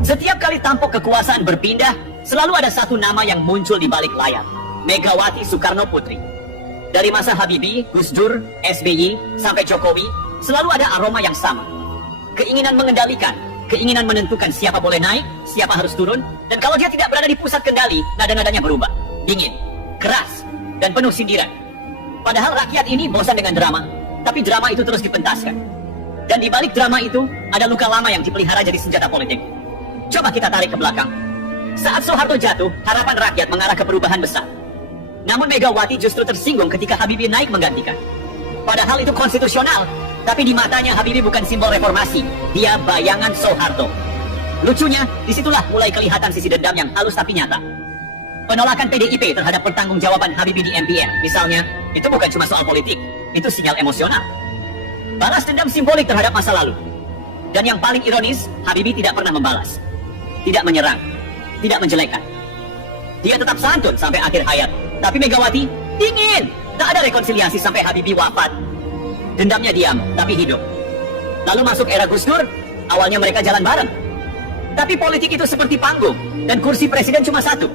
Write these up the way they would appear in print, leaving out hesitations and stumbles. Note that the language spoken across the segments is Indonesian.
Setiap kali tampuk kekuasaan berpindah, selalu ada satu nama yang muncul di balik layar. Megawati Soekarno Putri. Dari masa Habibie, Gus Dur, SBY, sampai Jokowi, selalu ada aroma yang sama. Keinginan mengendalikan, keinginan menentukan siapa boleh naik, siapa harus turun, dan kalau dia tidak berada di pusat kendali, nada-nadanya berubah. Dingin, keras, dan penuh sindiran. Padahal rakyat ini bosan dengan drama, tapi drama itu terus dipentaskan. Dan di balik drama itu, ada luka lama yang dipelihara jadi senjata politik. Coba kita tarik ke belakang. Saat Soeharto jatuh, harapan rakyat mengarah ke perubahan besar. Namun Megawati justru tersinggung ketika Habibie naik menggantikan. Padahal itu konstitusional, tapi di matanya Habibie bukan simbol reformasi, dia bayangan Soeharto. Lucunya, disitulah mulai kelihatan sisi dendam yang halus tapi nyata. Penolakan PDIP terhadap pertanggungjawaban Habibie di MPR, misalnya, itu bukan cuma soal politik, itu sinyal emosional. Balas dendam simbolik terhadap masa lalu. Dan yang paling ironis, Habibie tidak pernah membalas. Tidak menyerang, tidak menjelekkan. Dia tetap santun sampai akhir hayat. Tapi Megawati dingin. Tak ada rekonsiliasi sampai Habibie wafat. Dendamnya diam, tapi hidup. Lalu masuk era Gus Dur, awalnya mereka jalan bareng. Tapi politik itu seperti panggung, dan kursi presiden cuma satu.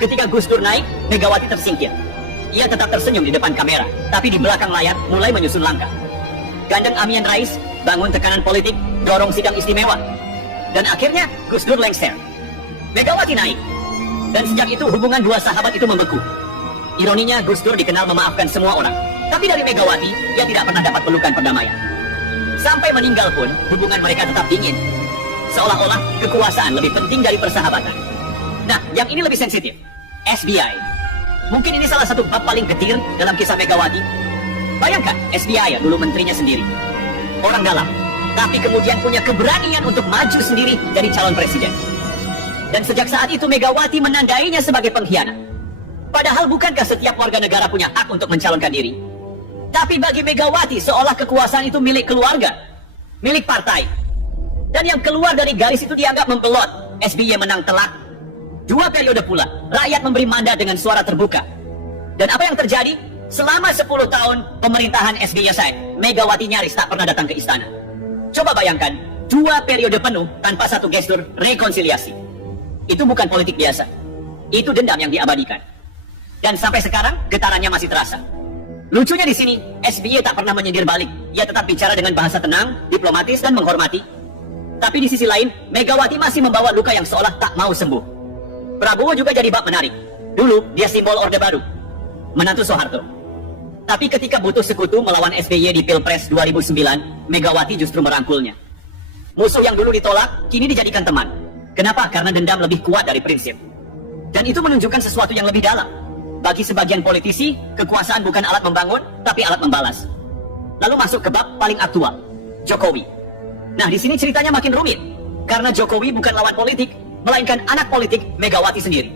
Ketika Gus Dur naik, Megawati tersingkir. Ia tetap tersenyum di depan kamera, tapi di belakang layar mulai menyusun langkah. Gandeng Amin Rais, bangun tekanan politik, dorong sidang istimewa. Dan akhirnya Gus Dur lengser. Megawati naik. Dan sejak itu hubungan dua sahabat itu membeku. Ironinya Gus Dur dikenal memaafkan semua orang. Tapi dari Megawati, ia tidak pernah dapat pelukan perdamaian. Sampai meninggal pun, hubungan mereka tetap dingin. Seolah-olah kekuasaan lebih penting dari persahabatan. Nah, yang ini lebih sensitif. SBY. Mungkin ini salah satu bab paling getir dalam kisah Megawati. Bayangkan, SBY ya dulu menterinya sendiri. Orang dalam. Tapi kemudian punya keberanian untuk maju sendiri dari calon presiden. Dan sejak saat itu Megawati menandainya sebagai pengkhianat. Padahal bukankah setiap warga negara punya hak untuk mencalonkan diri? Tapi bagi Megawati seolah kekuasaan itu milik keluarga, milik partai. Dan yang keluar dari garis itu dianggap membelot. SBY menang telak. 2 periode pula, rakyat memberi mandat dengan suara terbuka. Dan apa yang terjadi? Selama 10 tahun pemerintahan SBY selesai, Megawati nyaris tak pernah datang ke istana. Coba bayangkan, 2 periode penuh tanpa satu gestur rekonsiliasi. Itu bukan politik biasa. Itu dendam yang diabadikan. Dan sampai sekarang, getarannya masih terasa. Lucunya di sini, SBY tak pernah menyindir balik. Ia tetap bicara dengan bahasa tenang, diplomatis, dan menghormati. Tapi di sisi lain, Megawati masih membawa luka yang seolah tak mau sembuh. Prabowo juga jadi bab menarik. Dulu, dia simbol Orde Baru. Menantu Soeharto. Tapi ketika butuh sekutu melawan SBY di Pilpres 2009, Megawati justru merangkulnya. Musuh yang dulu ditolak, kini dijadikan teman. Kenapa? Karena dendam lebih kuat dari prinsip. Dan itu menunjukkan sesuatu yang lebih dalam. Bagi sebagian politisi, kekuasaan bukan alat membangun, tapi alat membalas. Lalu masuk ke bab paling aktual, Jokowi. Nah, di sini ceritanya makin rumit. Karena Jokowi bukan lawan politik, melainkan anak politik Megawati sendiri.